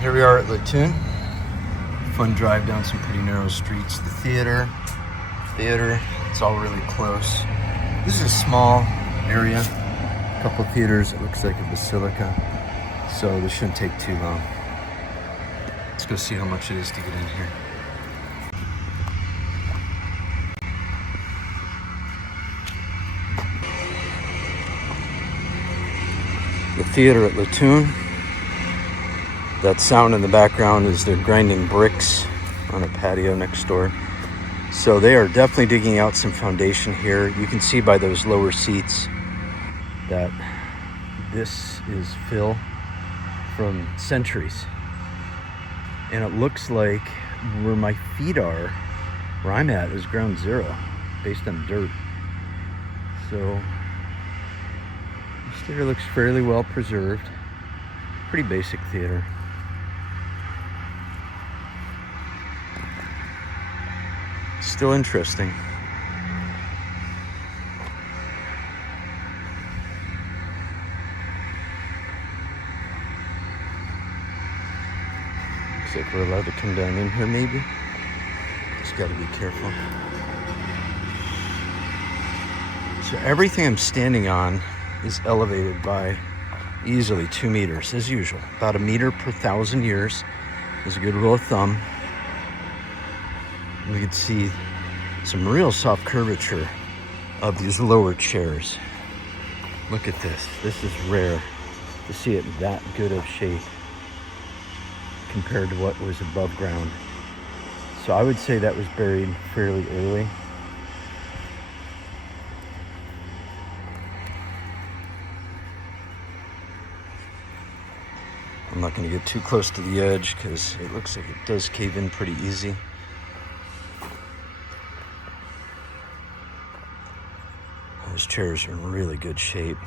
Here we are at Letoon. Fun drive down some pretty narrow streets. The theater, it's all really close. This is a small area. A couple of theaters, it looks like a basilica. So this shouldn't take too long. Let's go see how much it is to get in here. The theater at Letoon. That sound in the background is they're grinding bricks on a patio next door. So they are definitely digging out some foundation here. You can see by those lower seats that this is fill from centuries. And it looks like where my feet are, where I'm at, is ground zero based on dirt. So this theater looks fairly well preserved. Pretty basic theater. Still interesting. Looks like we're allowed to come down in here maybe. Just gotta be careful. So everything I'm standing on is elevated by easily 2 meters as usual. About 1 meter per 1,000 years is a good rule of thumb. We can see some real soft curvature of these lower chairs. Look at this. This is rare to see it that good of shape compared to what was above ground. So I would say that was buried fairly early. I'm not going to get too close to the edge because it looks like it does cave in pretty easy. Those chairs are in really good shape.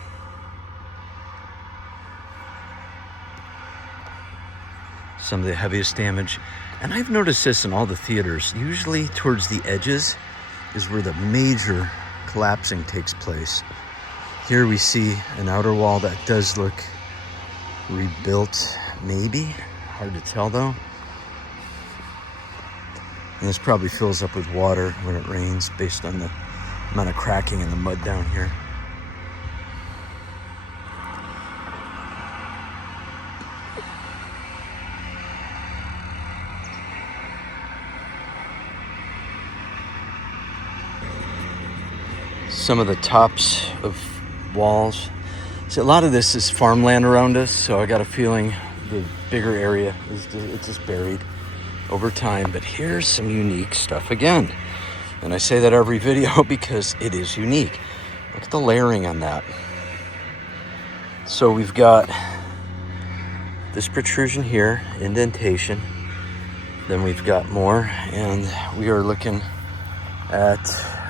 Some of the heaviest damage. And I've noticed this in all the theaters. Usually towards the edges is where the major collapsing takes place. Here we see an outer wall that does look rebuilt, maybe. Hard to tell though. And this probably fills up with water when it rains based on the amount of cracking in the mud down here. Some of the tops of walls. See, a lot of this is farmland around us, so I got a feeling the bigger area it's just buried over time. But here's some unique stuff again. And I say that every video because it is unique. Look at the layering on that. So we've got this protrusion here, indentation. Then we've got more, and we are looking at,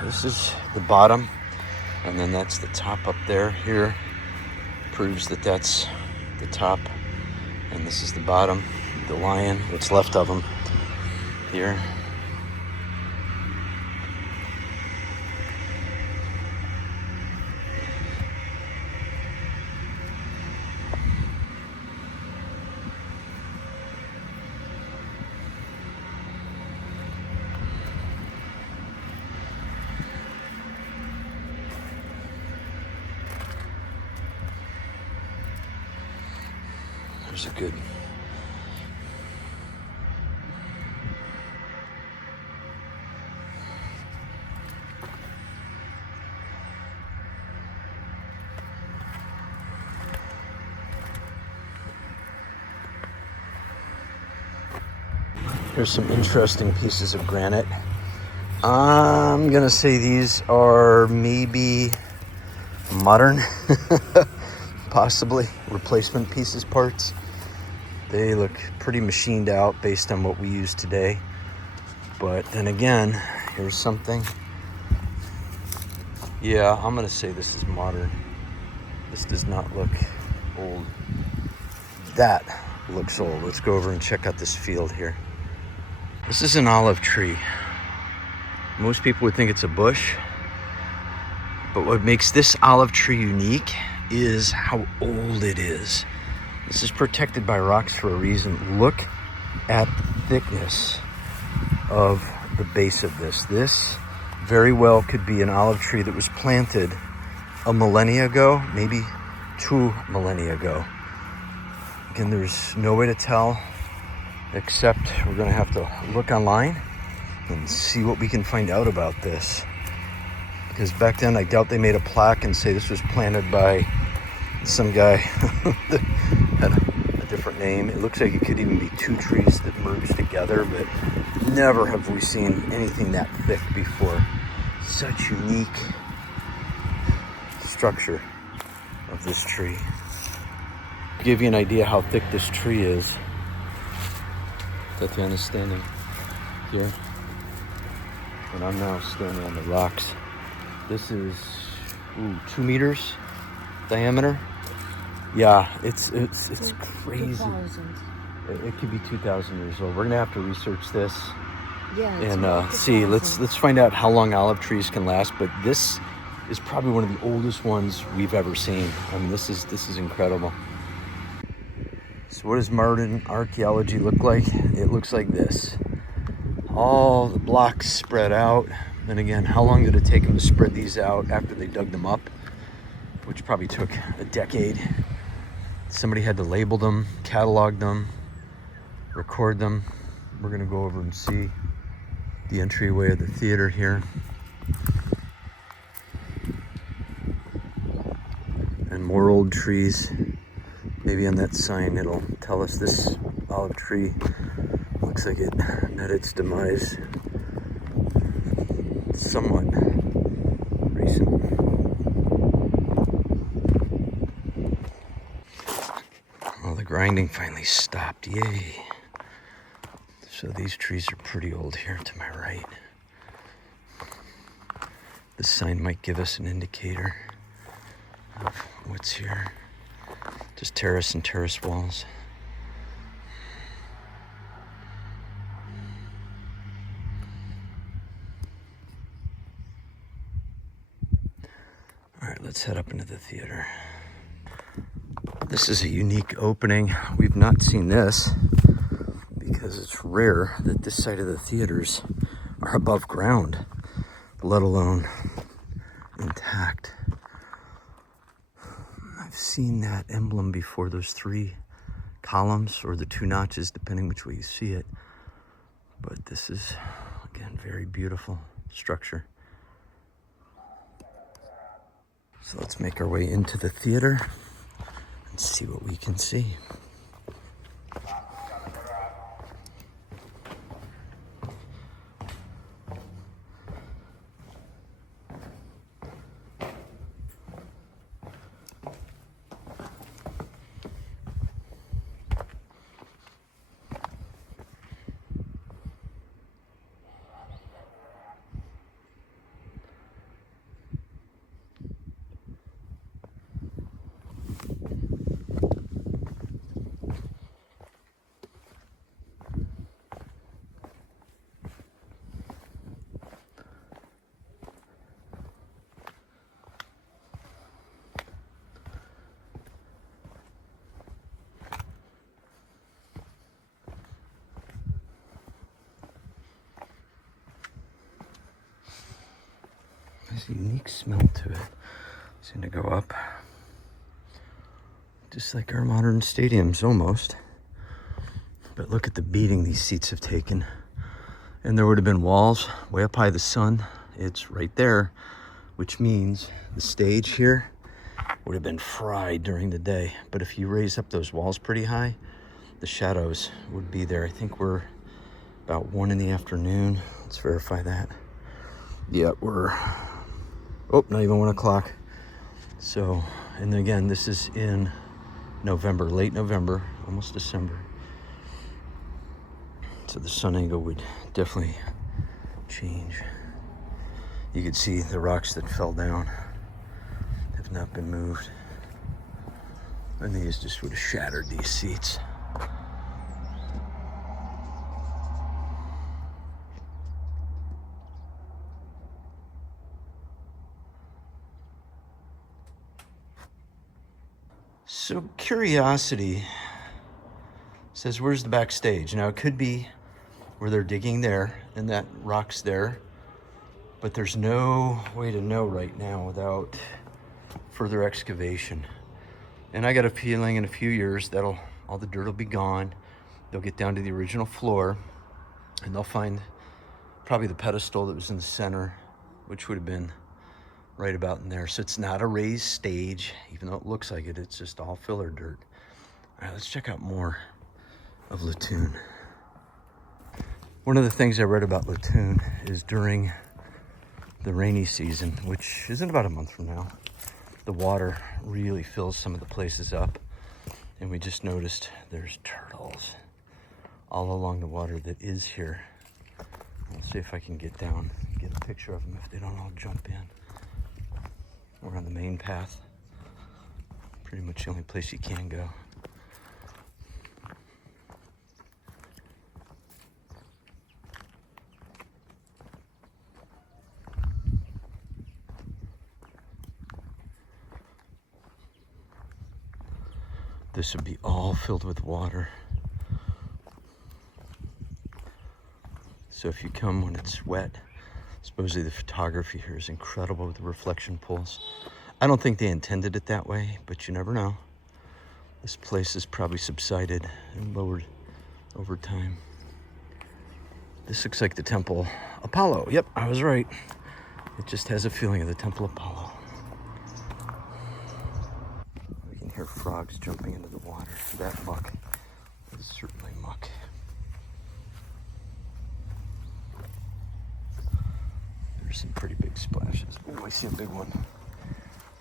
this is the bottom, and then that's the top up there. Here proves that that's the top, and this is the bottom, the lion, what's left of him here. There's a good Here's some interesting pieces of granite. I'm gonna say these are maybe modern, possibly replacement pieces, parts. They look pretty machined out based on what we use today. But then again, here's something. Yeah, I'm gonna say this is modern. This does not look old. That looks old. Let's go over and check out this field here. This is an olive tree. Most people would think it's a bush, but what makes this olive tree unique is how old it is. This is protected by rocks for a reason. Look at the thickness of the base of this. This very well could be an olive tree that was planted a millennia ago, maybe 2 millennia ago. Again, there's no way to tell, except we're gonna have to look online and see what we can find out about this. Because back then, I doubt they made a plaque and say this was planted by some guy that had a different name. It looks like it could even be 2 trees that merged together, but never have we seen anything that thick before. Such unique structure of this tree. To give you an idea how thick this tree is, Tatiana's standing here, and I'm now standing on the rocks. This is 2 meters diameter. Yeah, it's crazy. 2,000. It could be 2,000 years old. We're gonna have to research this. Yeah, and see. Let's find out how long olive trees can last. But this is probably one of the oldest ones we've ever seen. I mean, this is incredible. So what does modern archaeology look like? It looks like this. All the blocks spread out. And again, how long did it take them to spread these out after they dug them up? Which probably took a decade. Somebody had to label them, catalog them, record them. We're gonna go over and see the entryway of the theater here. And more old trees. Maybe on that sign it'll tell us this olive tree looks like it met its demise somewhat recent. Well, the grinding finally stopped. Yay. So these trees are pretty old here to my right. This sign might give us an indicator of what's here. Just terrace and terrace walls. All right, let's head up into the theater. This is a unique opening. We've not seen this because it's rare that this side of the theaters are above ground, let alone intact. I've seen that emblem before, those 3 columns or the 2 notches, depending which way you see it. But this is, again, very beautiful structure. So let's make our way into the theater and see what we can see. There's a unique smell to it. It's going to go up. Just like our modern stadiums, almost. But look at the beating these seats have taken. And there would have been walls way up high. The sun, it's right there, which means the stage here would have been fried during the day. But if you raise up those walls pretty high, the shadows would be there. I think we're about 1 in the afternoon. Let's verify that. Yeah, we're, not even 1 o'clock. So, and again, this is in November, late November, almost December. So the sun angle would definitely change. You could see the rocks that fell down have not been moved. And these just would have shattered these seats. So curiosity says, where's the backstage? Now it could be where they're digging there and that rock's there, but there's no way to know right now without further excavation. And I got a feeling in a few years that'll all the dirt will be gone. They'll get down to the original floor and they'll find probably the pedestal that was in the center, which would have been right about in there. So it's not a raised stage, even though it looks like it. It's just all filler dirt. All right, let's check out more of Letoon. One of the things I read about Letoon is during the rainy season, which isn't about a month from now, the water really fills some of the places up. And we just noticed there's turtles all along the water that is here. I'll see if I can get down, get a picture of them if they don't all jump in. We're on the main path. Pretty much the only place you can go. This would be all filled with water. So if you come when it's wet, supposedly the photography here is incredible with the reflection pools. I don't think they intended it that way, but you never know. This place has probably subsided and lowered over time. This looks like the Temple Apollo. Yep, I was right. It just has a feeling of the Temple Apollo. We can hear frogs jumping into the water. That muck is certainly muck. There's some pretty big splashes. Oh, I see a big one.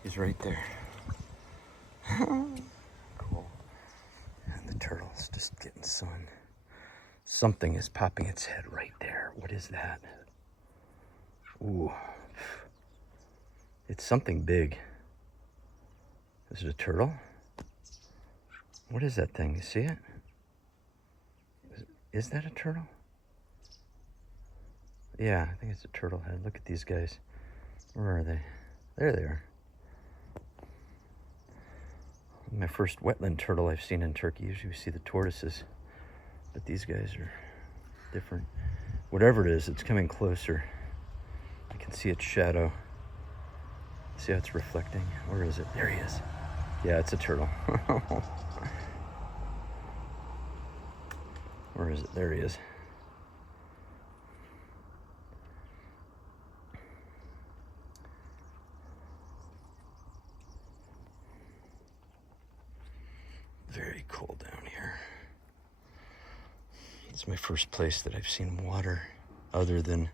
He's right there. Cool. And the turtle's just getting sun. Something is popping its head right there. What is that? Ooh. It's something big. Is it a turtle? What is that thing? You see it? Is that a turtle? Yeah, I think it's a turtle head. Look at these guys. Where are they? There they are. My first wetland turtle I've seen in Turkey. Usually we see the tortoises, but these guys are different. Whatever it is, it's coming closer. I can see its shadow. See how it's reflecting? Where is it? There he is. Yeah, it's a turtle. Where is it? There he is. Very cool down here. It's my first place that I've seen water other than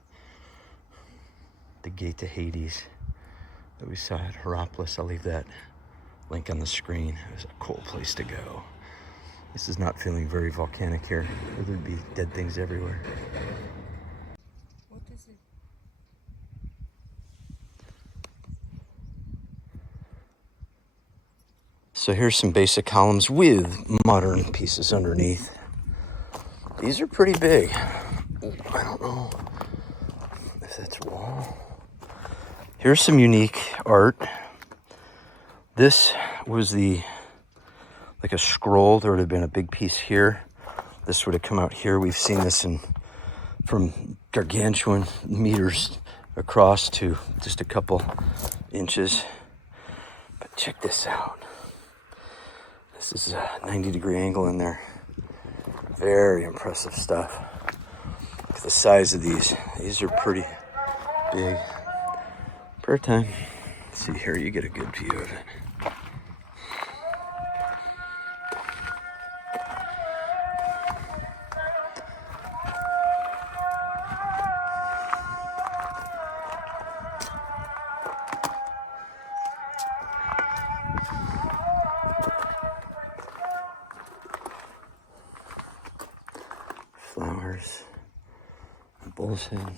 the gate to Hades that we saw at Hierapolis. I'll leave that link on the screen. It was a cool place to go. This is not feeling very volcanic here, or there'd be dead things everywhere. What is it? So here's some basic columns with modern pieces underneath. These are pretty big. I don't know if that's wall. Here's some unique art. This was like a scroll. There would have been a big piece here. This would have come out here. We've seen this from gargantuan meters across to just a couple inches. But check this out. This is a 90-degree angle in there. Very impressive stuff. Look at the size of these. These are pretty big. Per time. Let's see here, you get a good view of it. Flowers, a bull's head.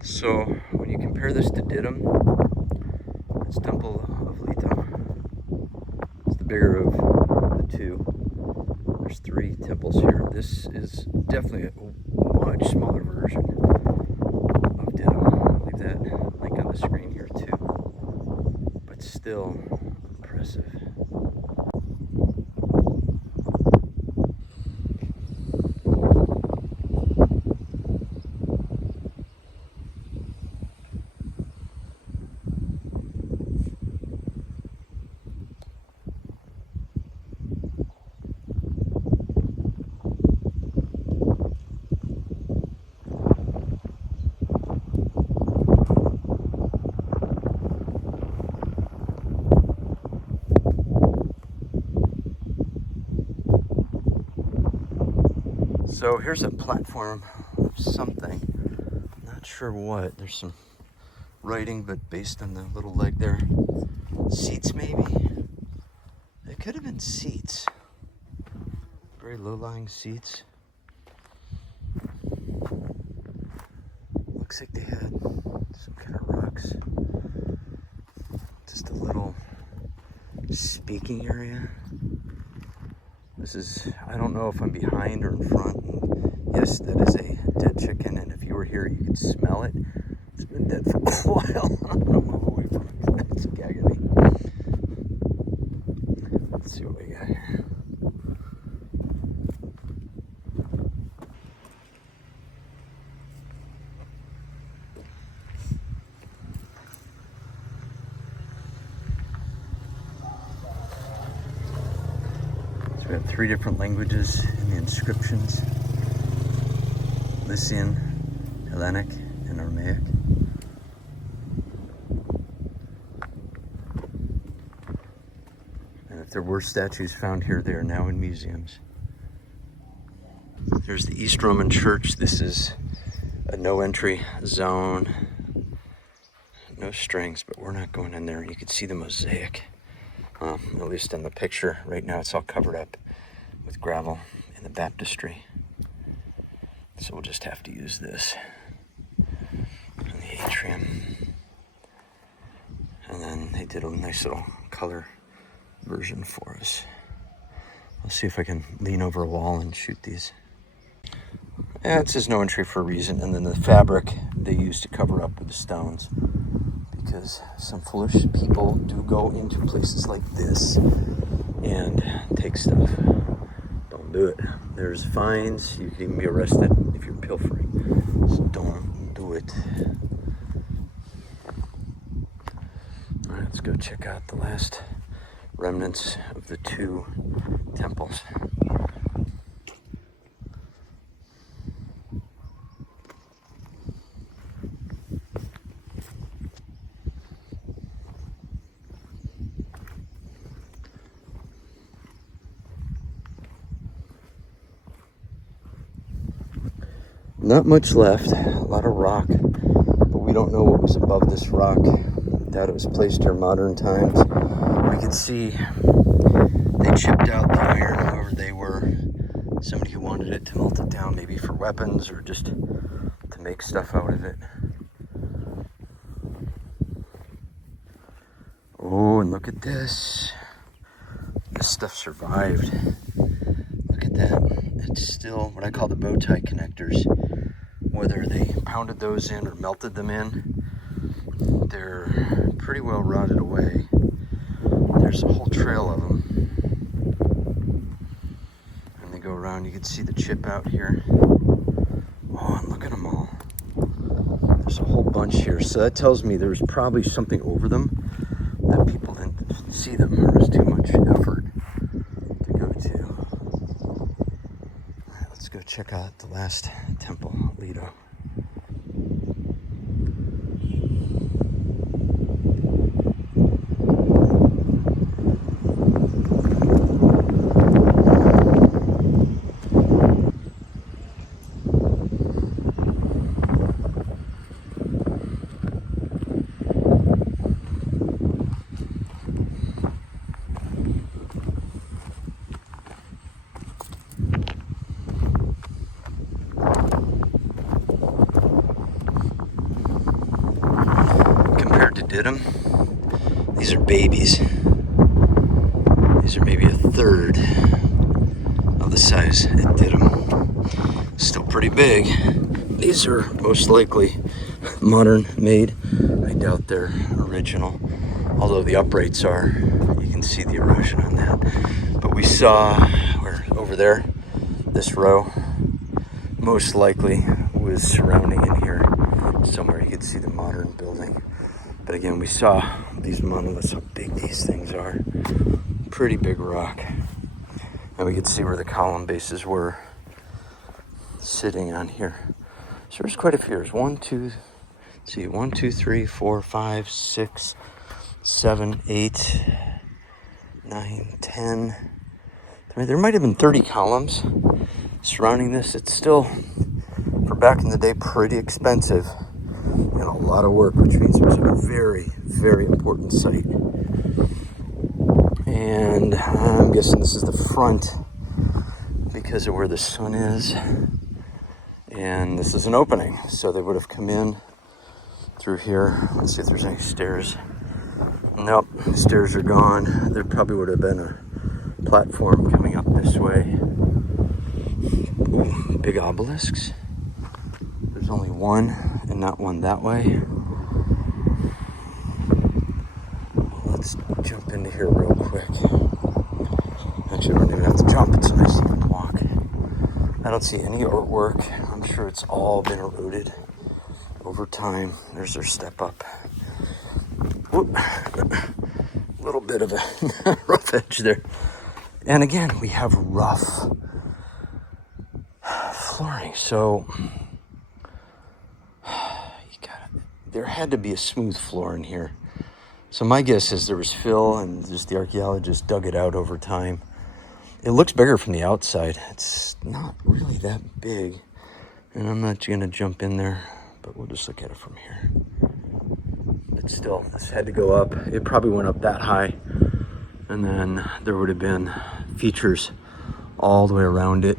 So when you compare this to Didymus, it's Temple of Leto. It's the bigger of the two. There's 3 temples here. This is definitely a much smaller version of Didymus. I'll leave that link on the screen here too. But still impressive. So here's a platform of something. Not sure what. There's some writing, but based on the little leg there. Seats, maybe? It could have been seats. Very low-lying seats. Looks like they had some kind of rocks. Just a little speaking area. This is, I don't know if I'm behind or in front. And yes, that is a dead chicken, and if you were here, you could smell it. It's been dead for a while. I'm gonna move away from it. It's gagging me. Let's see what we got here. We have 3 different languages in the inscriptions: Lycian, Hellenic, and Aramaic. And if there were statues found here, they are now in museums. There's the East Roman Church. This is a no-entry zone. No strings, but we're not going in there. You can see the mosaic. At least in the picture. Right now it's all covered up with gravel in the baptistry. So we'll just have to use this in the atrium. And then they did a nice little color version for us. I'll see if I can lean over a wall and shoot these. Yeah, it says no entry for a reason. And then the fabric they used to cover up with the stones. Because some foolish people do go into places like this and take stuff. Don't do it. There's fines. You can even be arrested if you're pilfering. So don't do it. All right, let's go check out the last remnants of the 2 temples. Not much left, a lot of rock, but we don't know what was above this rock. I doubt it was placed here in modern times. We can see they chipped out the iron wherever they were. Somebody who wanted it to melt it down, maybe for weapons or just to make stuff out of it. Oh, and look at this. This stuff survived. Look at that. It's still what I call the bow tie connectors. Whether they pounded those in or melted them in, they're pretty well rotted away. There's a whole trail of them. And they go around, you can see the chip out here. Oh, and look at them all. There's a whole bunch here. So that tells me there was probably something over them that people didn't see them, or it was too much effort to go to. All right, let's go check out the last temple, Leto. did them. These are babies. These are maybe a third of the size it did them. Still pretty big. These are most likely modern made. I doubt they're original. Although the uprights are, you can see the erosion on that. But we saw, we're over there, this row most likely was surrounding in here somewhere. You could see the modern building. But again, we saw these monoliths, how big these things are. Pretty big rock. And we could see where the column bases were sitting on here. So there's quite a few. There's 1, 2, see, 1, 2, 3, 4, 5, 6, 7, 8, 9, 10. I mean, there might have been 30 columns surrounding this. It's still, for back in the day, pretty expensive and a lot of work, which means it was a very, very important site. And I'm guessing this is the front because of where the sun is. And this is an opening, so they would have come in through here. Let's see if there's any stairs. Nope, stairs are gone. There probably would have been a platform coming up this way. Ooh, big obelisks. There's only one and not one that way. Let's jump into here real quick. Actually, we don't even have to jump. It's a nice even walk. I don't see any artwork. I'm sure it's all been eroded over time. There's their step up. Whoop. A little bit of a rough edge there. And again, we have rough flooring. So there had to be a smooth floor in here. So my guess is there was fill and just the archaeologists dug it out over time. It looks bigger from the outside. It's not really that big. And I'm not going to jump in there, but we'll just look at it from here. But still, this had to go up. It probably went up that high. And then there would have been features all the way around it.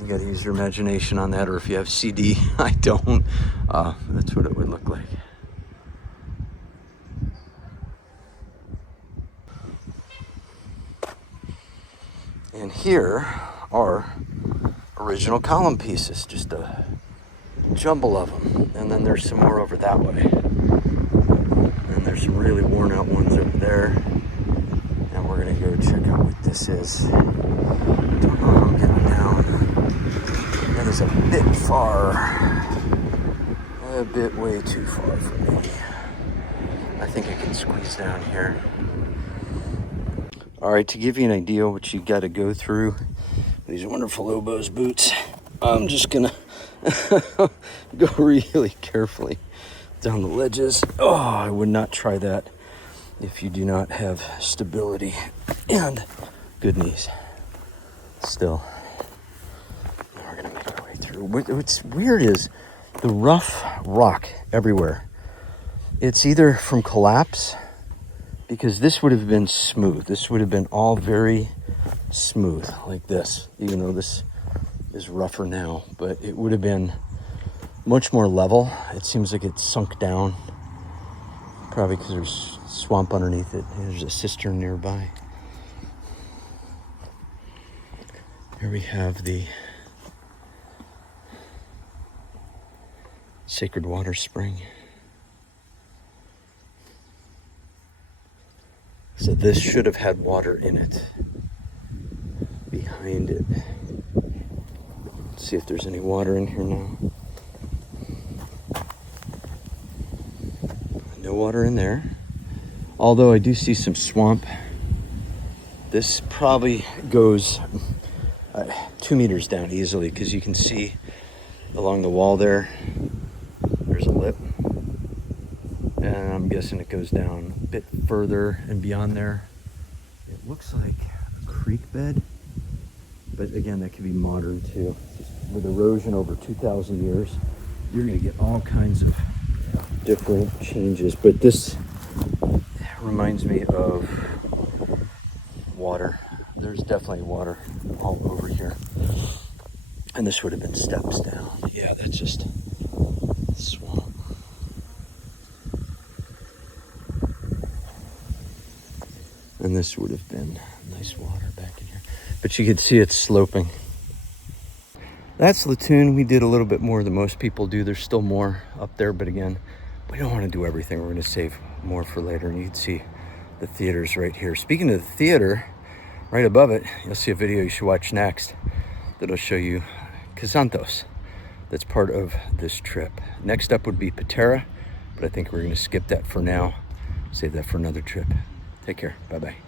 You got to use your imagination on that, or if you have CD, I don't. That's what it would look like. And here are original column pieces, just a jumble of them. And then there's some more over that way. And there's some really worn out ones over there. And we're gonna go check out what this is. Don't know how I'm getting down. That is a bit far. A bit way too far for me. I think I can squeeze down here. All right, to give you an idea what you got to go through these wonderful oboes boots, I'm just gonna go really carefully down the ledges. Oh, I would not try that if you do not have stability and good knees. Still, we're gonna make our way through. What's weird is the rough rock everywhere. It's either from collapse, because this would have been smooth. This would have been all very smooth like this, even though this is rougher now, but it would have been much more level. It seems like it's sunk down, probably because there's swamp underneath it. There's a cistern nearby. Here we have the sacred water spring. So this should have had water in it, behind it. Let's see if there's any water in here now. No water in there. Although I do see some swamp. This probably goes 2 meters down easily, because you can see along the wall there's a lip. And I'm guessing it goes down a bit further and beyond there. It looks like a creek bed, but again, that could be modern too. Just with erosion over 2,000 years, you're gonna get all kinds of different changes. But this reminds me of water. There's definitely water all over here. And this would have been steps down. Yeah, that's just swamp. this would have been nice water back in here. But you can see it's sloping. That's Letoon. We did a little bit more than most people do. There's still more up there, but again, we don't want to do everything. We're going to save more for later. And you can see the theaters right here. Speaking of the theater, right above it, you'll see a video you should watch next that'll show you Xanthos. That's part of this trip. Next up would be Patera, but I think we're going to skip that for now. Save that for another trip. Take care. Bye-bye.